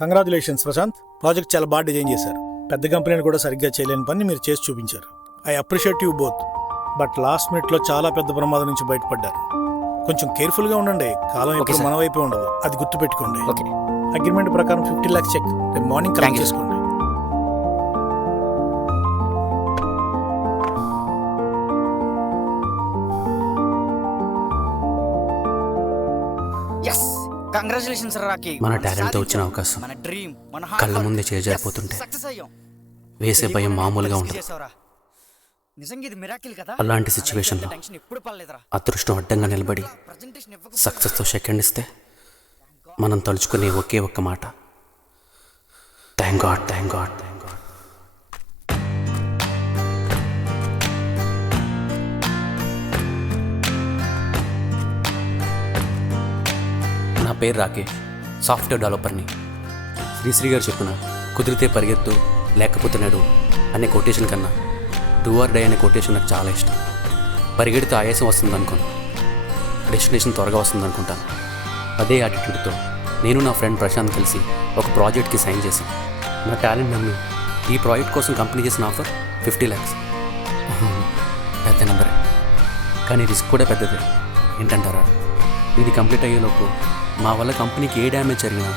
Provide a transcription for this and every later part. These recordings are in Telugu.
కంగ్రాచులేషన్స్ ప్రశాంత్, ప్రాజెక్ట్ చాలా బాగా డిజైన్ చేశారు. పెద్ద కంపెనీని కూడా సరిగ్గా చేయలేని పని మీరు చేసి చూపించారు. I appreciate you both. But last మినిట్లో చాలా పెద్ద ప్రమాదం నుంచి బయటపడ్డారు. కొంచెం కేర్ఫుల్గా ఉండండి. కాలం ఎప్పుడు మన వైపే ఉండదు, అది గుర్తుపెట్టుకోండి. అగ్రిమెంట్ ప్రకారం 50 lakhs చెక్ రేపు మార్నింగ్ కలెక్ట్ చేసుకోండి. Congratulations Rocky. మన టాలెంట్తో వచ్చిన అవకాశం కళ్ళ ముందే చేజారిపోతుంటే వేసే భయం మామూలుగా ఉంటుంది. అలాంటి సిచ్యువేషన్లో అదృష్టం అడ్డంగా నిలబడి సక్సెస్తో సెకండ్ ఇస్తే మనం తలుచుకునే ఒకే ఒక్క మాట, thank God, thank God, thank God. నా పేరు రాకేష్, సాఫ్ట్వేర్ డెవలపర్ని. శ్రీశ్రీ గారు చెప్పిన కుదిరితే పరిగెత్తు లేకపోతే నడు అనే కొటేషన్ కన్నా డూ ఆర్ డై అనే కొటేషన్ నాకు చాలా ఇష్టం. పరిగెడితే ఆయాసం వస్తుంది అనుకోను, డెస్టినేషన్ త్వరగా వస్తుంది అనుకుంటాను. అదే యాటిట్యూడ్తో నేను నా ఫ్రెండ్ ప్రశాంత్ కలిసి ఒక ప్రాజెక్ట్కి సైన్ చేశాను. నా టాలెంట్ నమ్మి ఈ ప్రాజెక్ట్ కోసం కంపెనీ చేసిన ఆఫర్ 50 lakhs. పెద్ద నెంబరే, కానీ రిస్క్ కూడా పెద్దదే. ఏంటంటారా, ఇది కంప్లీట్ అయ్యేలోపు మా వల్ల కంపెనీకి ఏ డ్యామేజ్ జరిగినా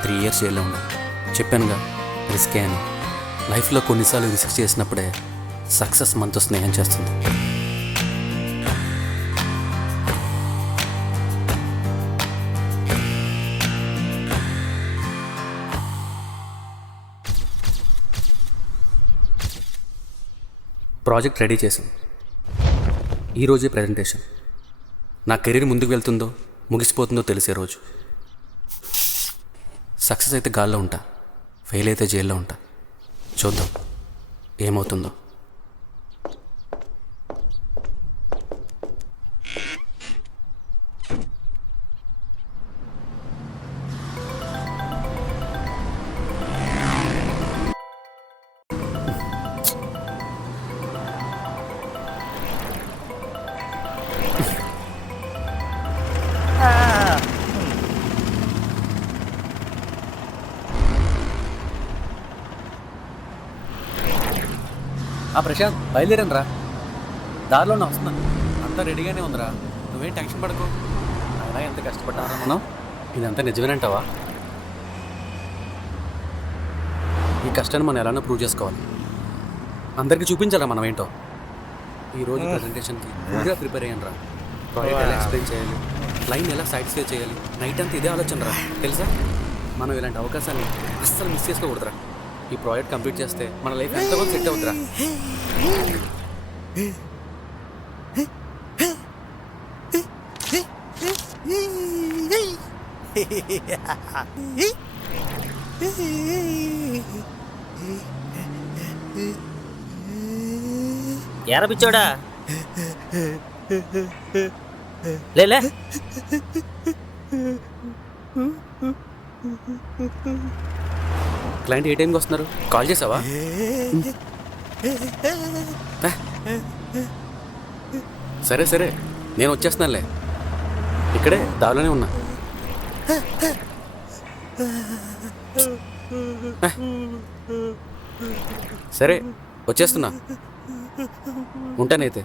3 years జైల్లో ఉండాలి. చెప్పానుగా రిస్కే అని. లైఫ్లో కొన్నిసార్లు రిస్క్ చేసినప్పుడే సక్సెస్ మనతో స్నేహం చేస్తుంది. ప్రాజెక్ట్ రెడీ చేసాం. ఈరోజే ప్రజెంటేషన్. నా కెరీర్ ముందుకు వెళ్తుందో ముగిసిపోతుందో తెలిసే రోజు. సక్సెస్ అయితే గాల్లో ఉంటా, ఫెయిల్ అయితే జైల్లో ఉంటా. చూద్దాం ఏమవుతుందో. ప్రశాంత్, బయలుదేరాను రా. దారిలోనే వస్తున్నాను, అంతా రెడీగానే ఉందిరా. నువ్వేం టెన్షన్ పడకు. అయినా ఎంత కష్టపడ్డారా మనం. ఇదంతా నిజమేనంటావా? ఈ కష్టాన్ని మనం ఎలానో ప్రూవ్ చేసుకోవాలి. అందరికీ చూపించాలా మనం ఏంటో. ఈరోజు ప్రజెంటేషన్కి ఫుల్గా ప్రిపేర్ అయ్యాను రా. ప్రాజెక్ట్ ఎలా ఎక్స్ప్లెయిన్ చేయాలి, క్లైంట్ ఎలా సాటిస్ఫై చేయాలి, నైట్ అంతా ఇదే ఆలోచన రా. తెలుసా, మనం ఇలాంటి అవకాశాన్ని అస్సలు మిస్ చేసుకోకూడదురా. ఈ ప్రాజెక్ట్ కంప్లీట్ చేస్తే మన లైఫ్ ఎంతగా సెట్ అవుతురా. ఎరా పిచ్చోడా, లేలే. క్లయింట్ ఏ టైంకి వస్తున్నారు? కాల్ చేసావా? సరే సరే, నేను వచ్చేస్తున్నానులే. ఇక్కడే దారిలోనే ఉన్నా. సరే వచ్చేస్తున్నా, ఉంటానైతే.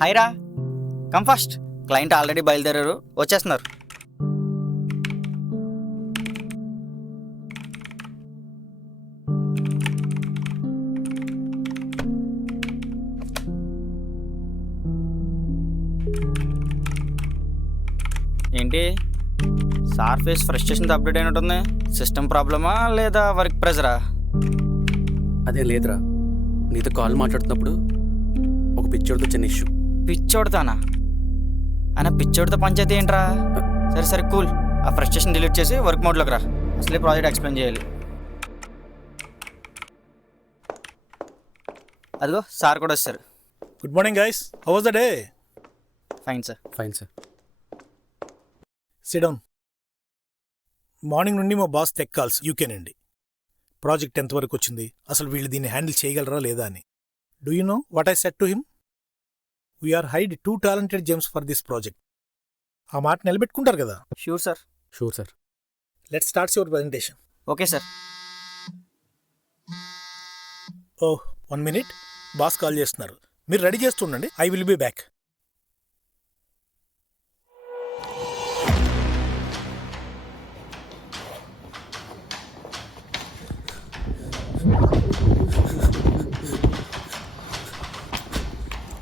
హాయ్ రా, కమ్ ఫాస్ట్. క్లయింట్ ఆల్రెడీ బయలుదేరారు, వచ్చేస్తున్నారు. ఏంటి సార్ ఫేస్ ఫ్రస్ట్రేషన్తో అప్డేట్ అయినట్టుంది. సిస్టమ్ ప్రాబ్లమా లేదా వర్క్ ప్రెజరా? అదేం లేదురా, నీతో కాల్ మాట్లాడుతున్నప్పుడు ఒక పిక్చర్తో చిన్న ఇష్యూ. పిచ్చోడతానా? అయినా పిచ్చోడితో పంచాయతీ ఏంట్రా? సరే సరే కూల్. ఆ ఫ్రస్ట్రేషన్ డిలీట్ చేసి వర్క్ మోడ్లోకి రా. అసలే ప్రాజెక్ట్ ఎక్స్ప్లెయిన్ చేయాలి. అదిగో సార్ కూడా వస్తారు. Good morning guys, how was the day? Fine sir. Fine sir. Sit down. Morning నుండి మా బాస్ టెక్ కాల్స్ యూకే నుండి. ప్రాజెక్ట్ ఎంతవరకు వచ్చింది, అసలు వీళ్ళు దీన్ని హ్యాండిల్ చేయగలరా లేదా అని. Do you know what I said to him? We're hired 2 talented gems for this project. ఆ మాట నిలబెట్టుకుంటారు కదా? Sure sir. Sure sir. Let's starts your presentation. Okay sir. Oh 1 minute, boss call చేస్తున్నారు. మీరు రెడీ చేస్తుండండి, ఐ విల్ బీ బ్యాక్.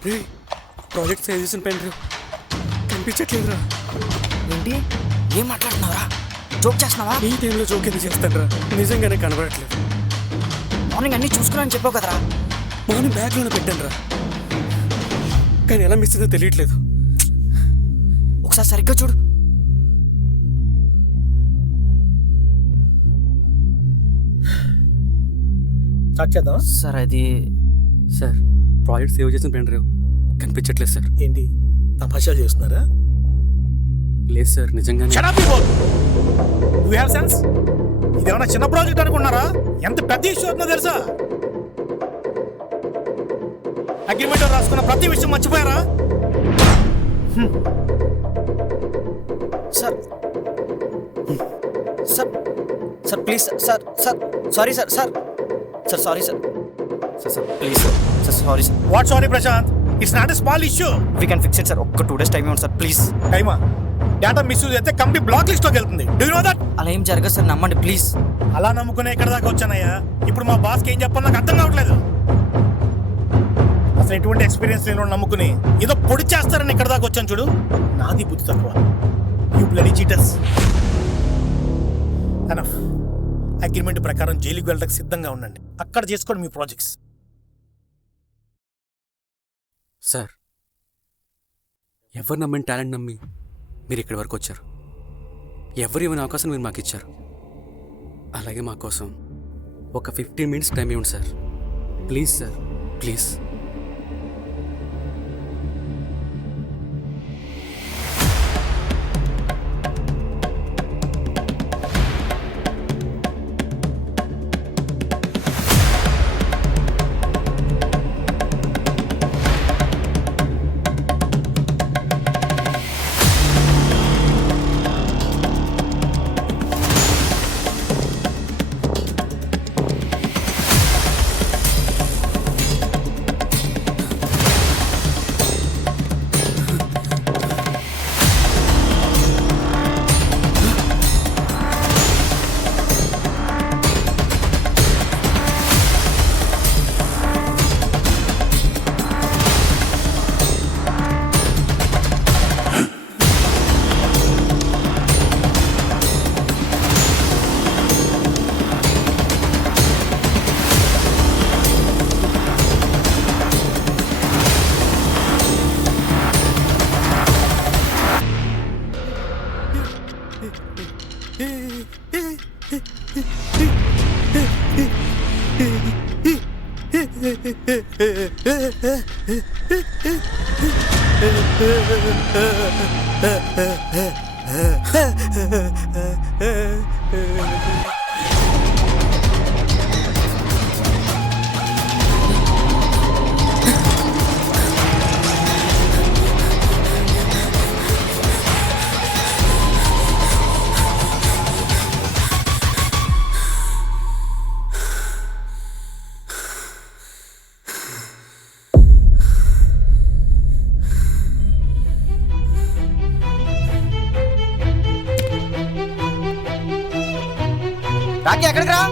రే, ప్రాజెక్ట్ సేవ్ చేసిన పెన్ డ్రైవ్ కనిపించట్లేదురా. ఏంటి ఏం మాట్లాడుతున్నావురా? జోక్ చేస్తున్నావా? ఈ టైంలో జోక్ ఎందుకు చేస్తాడ్రా? నిజంగానే కనబడట్లేదు. మార్నింగ్ అన్నీ చూసుకున్నాను చెప్పావు కదరా. మార్నింగ్ బ్యాగ్లోనే పెట్టాను రా, కానీ ఎలా మిస్ అయిందో తెలియట్లేదు. ఒకసారి సరిగ్గా చూడు. స్టార్ట్ చేద్దాం. సార్ అది సార్, ప్రాజెక్ట్ సేవ్ చేసిన పెన్ డ్రైవ్ కనిపించట్లేదు సార్. ఏంటి తమాషాలు చేస్తున్నారా? లేదు సార్, నిజంగానే. Shut up, you both. Do you have sense? ఇదేమన్నా చిన్న ప్రాజెక్ట్ అనుకున్నారా? ఎంత పెద్ద ఇష్యూ అవుతుందో తెలుసా? అగ్రిమెంట్ రాసుకున్న ప్రతి విషయం మర్చిపోయారా? Sir sir sir please sir sir sorry sir sir sir sorry sir sir sir please sir sorry sir. What sorry Prashant, it's not a small issue. We can fix it sir. ఒక్క 2 days టైం ఇవ్వండి సార్ ప్లీజ్. టైమా? డేటా మిస్యూజ్ అయితే కంపెనీ బ్లాక్ లిస్ట్ లోకి వెళ్తుంది. Do you know that? అలా ఏం జరగదు సార్, నమ్మండి ప్లీజ్. అలా నమ్ముకునే ఇక్కడ దాకా వచ్చానయ్యా. ఇప్పుడు మా బాస్కి ఏం చెప్పాలో నాకు అర్థం కావట్లేదు. అసలు ఎటువంటి ఎక్స్పీరియన్స్ లేని నమ్ముకుని ఏదో పొడి చేస్తారని ఇక్కడ దాకా వచ్చాను చూడు. నాది బుద్ధి తక్కువ. You bloody cheaters. Enough. Agreement ప్రకారం జైలుకి వెళ్ళడానికి సిద్ధంగా ఉండండి. అక్కడ చేసుకోండి మీ ప్రాజెక్ట్స్. సార్, ఎవరు నమ్మిన టాలెంట్ నమ్మి మీరు ఇక్కడి వరకు వచ్చారు. ఎవరు ఇవ్వని అవకాశం మీరు మాకు ఇచ్చారు. అలాగే మా కోసం ఒక 15 minutes టైం ఇవ్వండి సార్. Please sir, please. రాకి ఎక్కడికి రా?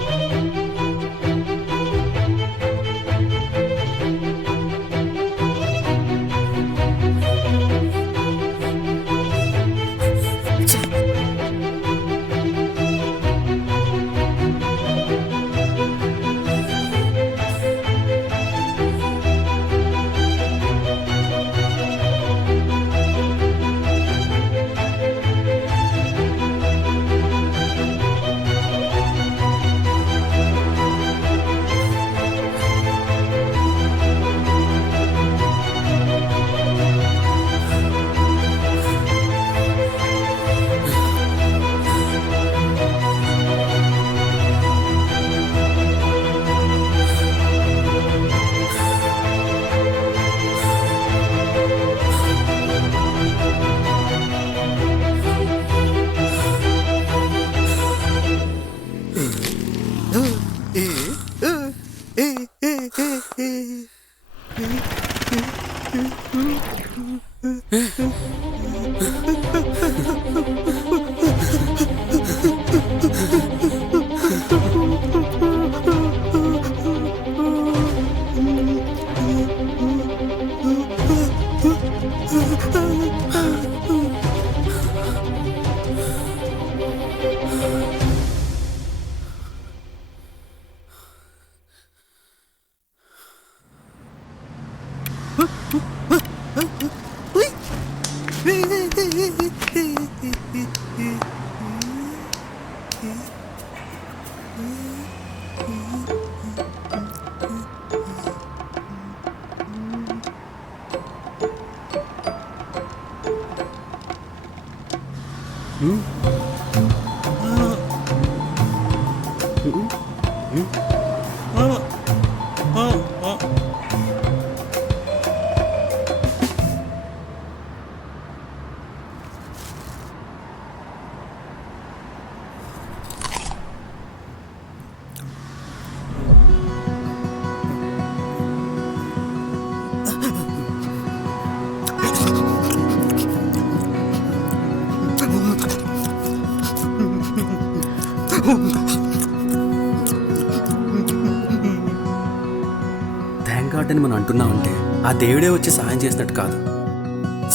థ్యాంక్ గాడ్ అని మనం అంటున్నామంటే ఆ దేవుడే వచ్చి సాయం చేసినట్టు కాదు.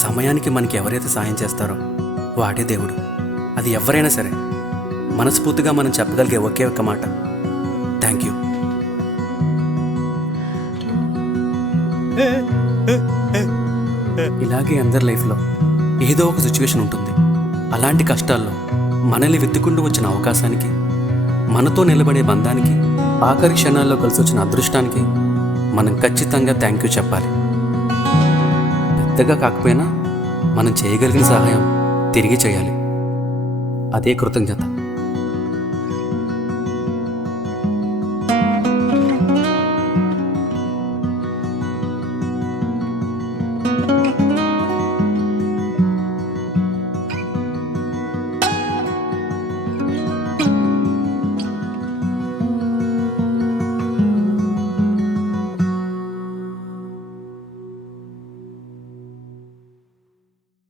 సమయానికి మనకి ఎవరైతే సాయం చేస్తారో వాడే దేవుడు. అది ఎవరైనా సరే మనస్ఫూర్తిగా మనం చెప్పగలిగే ఒకే ఒక్క మాట థ్యాంక్ యూ. ఇలాగే అందరి లైఫ్లో ఏదో ఒక సిచ్యువేషన్ ఉంటుంది. అలాంటి కష్టాల్లో మనల్ని వెతుక్కుంటూ వచ్చిన అవకాశానికి, మనతో నిలబడే బంధానికి, ఆఖరి క్షణాల్లో కలిసి వచ్చిన అదృష్టానికి మనం ఖచ్చితంగా థ్యాంక్ యూ చెప్పాలి. పెద్దగా కాకపోయినా మనం చేయగలిగిన సహాయం తిరిగి చేయాలి. అదే కృతజ్ఞత.